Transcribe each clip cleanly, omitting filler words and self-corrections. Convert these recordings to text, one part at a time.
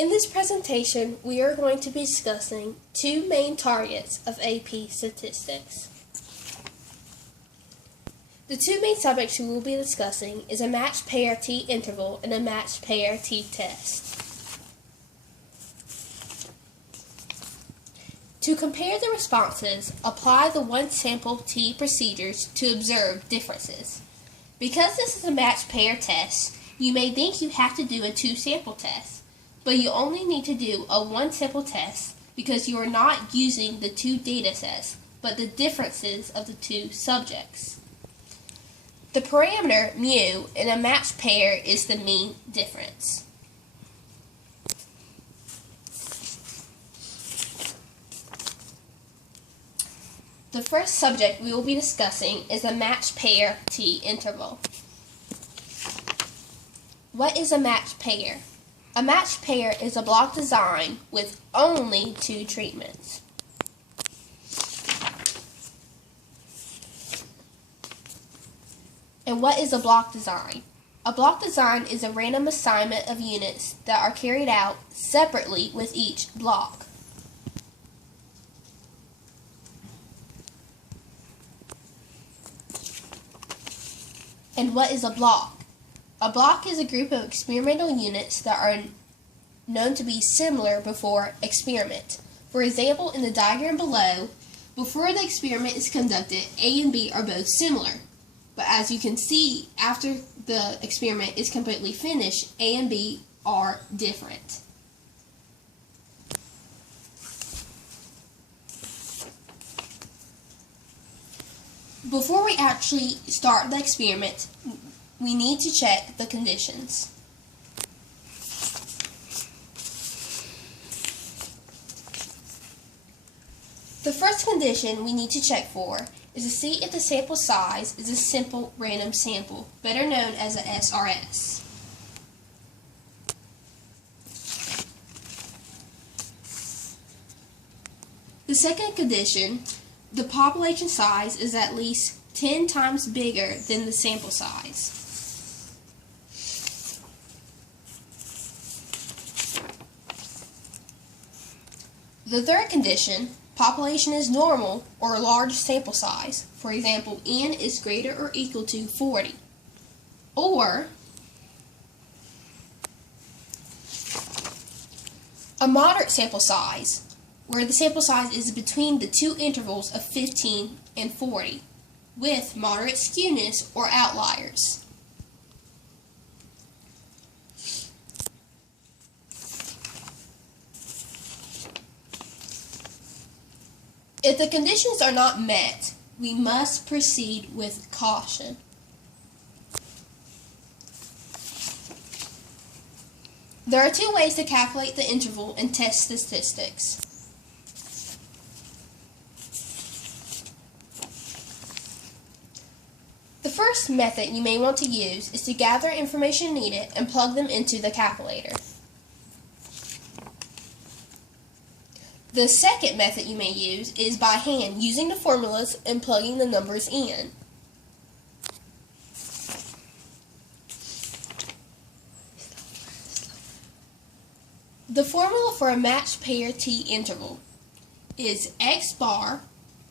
In this presentation, we are going to be discussing two main targets of AP Statistics. The two main subjects we will be discussing is a matched pair t-interval and a matched pair t-test. To compare the responses, apply the one-sample t procedures to observe differences. Because this is a matched pair test, you may think you have to do a two-sample test, but you only need to do a one-sample test because you are not using the two data sets, but the differences of the two subjects. The parameter mu in a matched pair is the mean difference. The first subject we will be discussing is a matched pair t-interval. What is a matched pair? A matched pair is a block design with only two treatments. And what is a block design? A block design is a random assignment of units that are carried out separately with each block. And what is a block? A block is a group of experimental units that are known to be similar before experiment. For example, in the diagram below, before the experiment is conducted, A and B are both similar. But as you can see, after the experiment is completely finished, A and B are different. Before we actually start the experiment, we need to check the conditions. The first condition we need to check for is to see if the sample size is a simple random sample, better known as a SRS. The second condition, the population size is at least 10 times bigger than the sample size. The third condition, population is normal or a large sample size. For example, n is greater or equal to 40. Or a moderate sample size, where the sample size is between the two intervals of 15 and 40, with moderate skewness or outliers. If the conditions are not met, we must proceed with caution. There are two ways to calculate the interval in test statistics. The first method you may want to use is to gather information needed and plug them into the calculator. The second method you may use is by hand, using the formulas and plugging the numbers in. The formula for a matched pair t-interval is x bar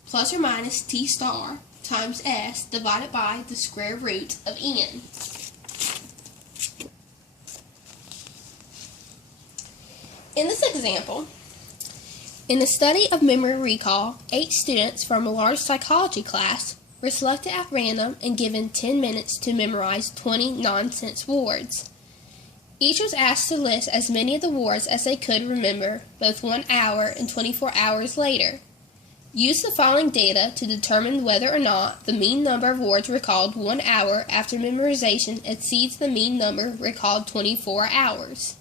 plus or minus t star times s divided by the square root of n. In this example, in a study of memory recall, 8 students from a large psychology class were selected at random and given 10 minutes to memorize 20 nonsense words. Each was asked to list as many of the words as they could remember, both 1 hour and 24 hours later. Use the following data to determine whether or not the mean number of words recalled 1 hour after memorization exceeds the mean number recalled 24 hours.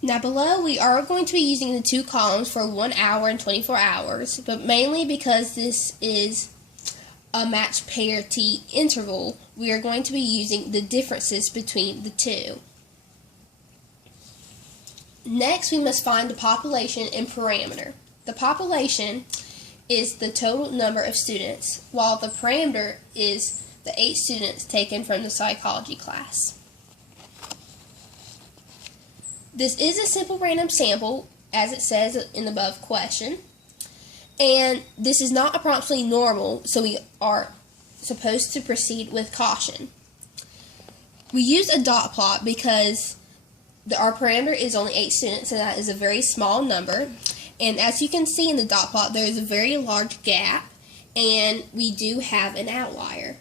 Now below we are going to be using the two columns for 1 hour and 24 hours, but mainly because this is a matched pair t-interval, we are going to be using the differences between the two. Next, we must find the population and parameter. The population is the total number of students, while the parameter is the 8 students taken from the psychology class. This is a simple random sample, as it says in the above question. And this is not approximately normal, so we are supposed to proceed with caution. We use a dot plot because our parameter is only 8 students, and that is a very small number. And as you can see in the dot plot, there is a very large gap, and we do have an outlier.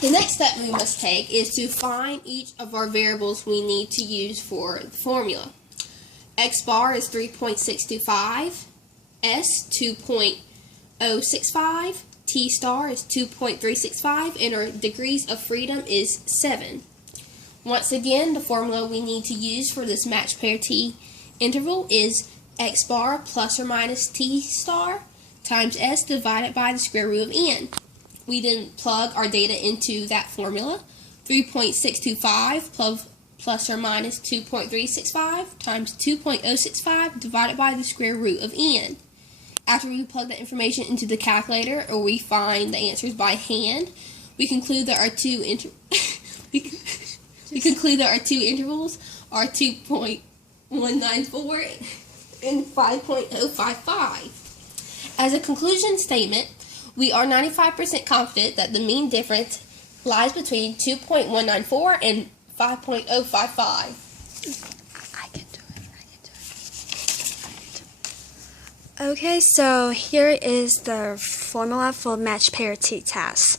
The next step we must take is to find each of our variables we need to use for the formula. X bar is 3.625, S 2.065, T star is 2.365, and our degrees of freedom is 7. Once again, the formula we need to use for this matched pair T interval is X bar plus or minus T star times S divided by the square root of N. We then plug our data into that formula. 3.625 plus or minus 2.365 times 2.065 divided by the square root of N. After we plug that information into the calculator, or we find the answers by hand, we conclude that our two intervals are 2.194 and 5.055. As a conclusion statement, we are 95% confident that the mean difference lies between 2.194 and 5.055. I can do it. Okay, so here is the formula for matched pair t-test.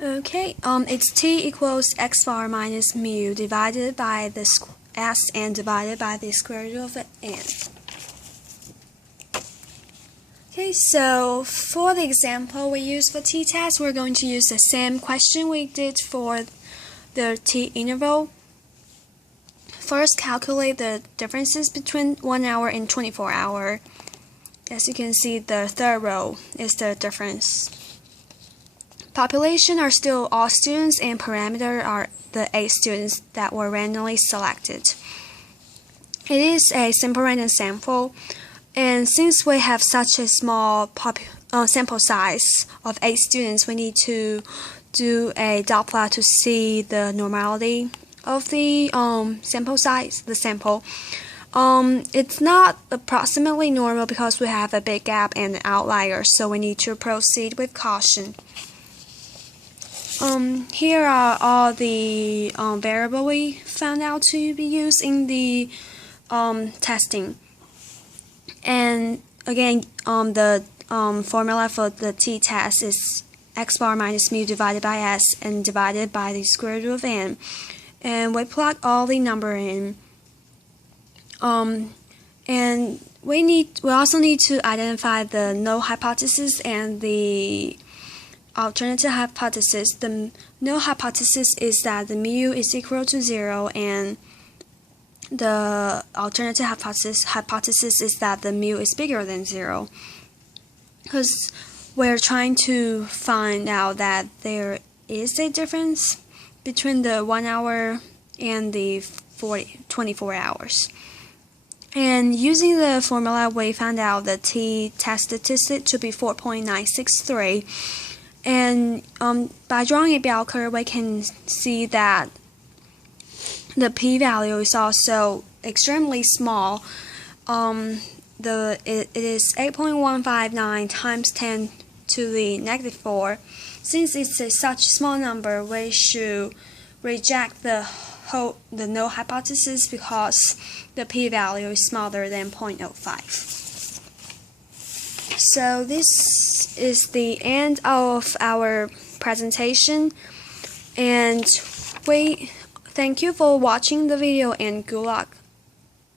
Okay, it's t equals x bar minus mu divided by the s and divided by the square root of n. Okay, so for the example we use for t-test, we're going to use the same question we did for the t interval. First, calculate the differences between 1 hour and 24 hours. As you can see, the third row is the difference. Population are still all students, and parameter are the 8 students that were randomly selected. It is a simple random sample. And since we have such a small sample size of 8 students, we need to do a dot plot to see the normality of the sample size, the sample. It's not approximately normal because we have a big gap and an outlier, so we need to proceed with caution. Here are all the variables we found out to be used in the testing. And again, the formula for the t-test is x bar minus mu divided by s and divided by the square root of n. And we plug all the number in. And we also need to identify the null hypothesis and the alternative hypothesis. The null hypothesis is that the mu is equal to 0, and the alternative hypothesis is that the mu is bigger than 0, because we're trying to find out that there is a difference between the 1 hour and the 24 hours. And using the formula, we found out the t-test statistic to be 4.963. And by drawing a bell curve, we can see that the p-value is also extremely small. It is 8.159 times 10 to the negative 4. Since it's such a small number, we should reject the null hypothesis because the p-value is smaller than 0.05. So this is the end of our presentation, and we thank you for watching the video, and good luck.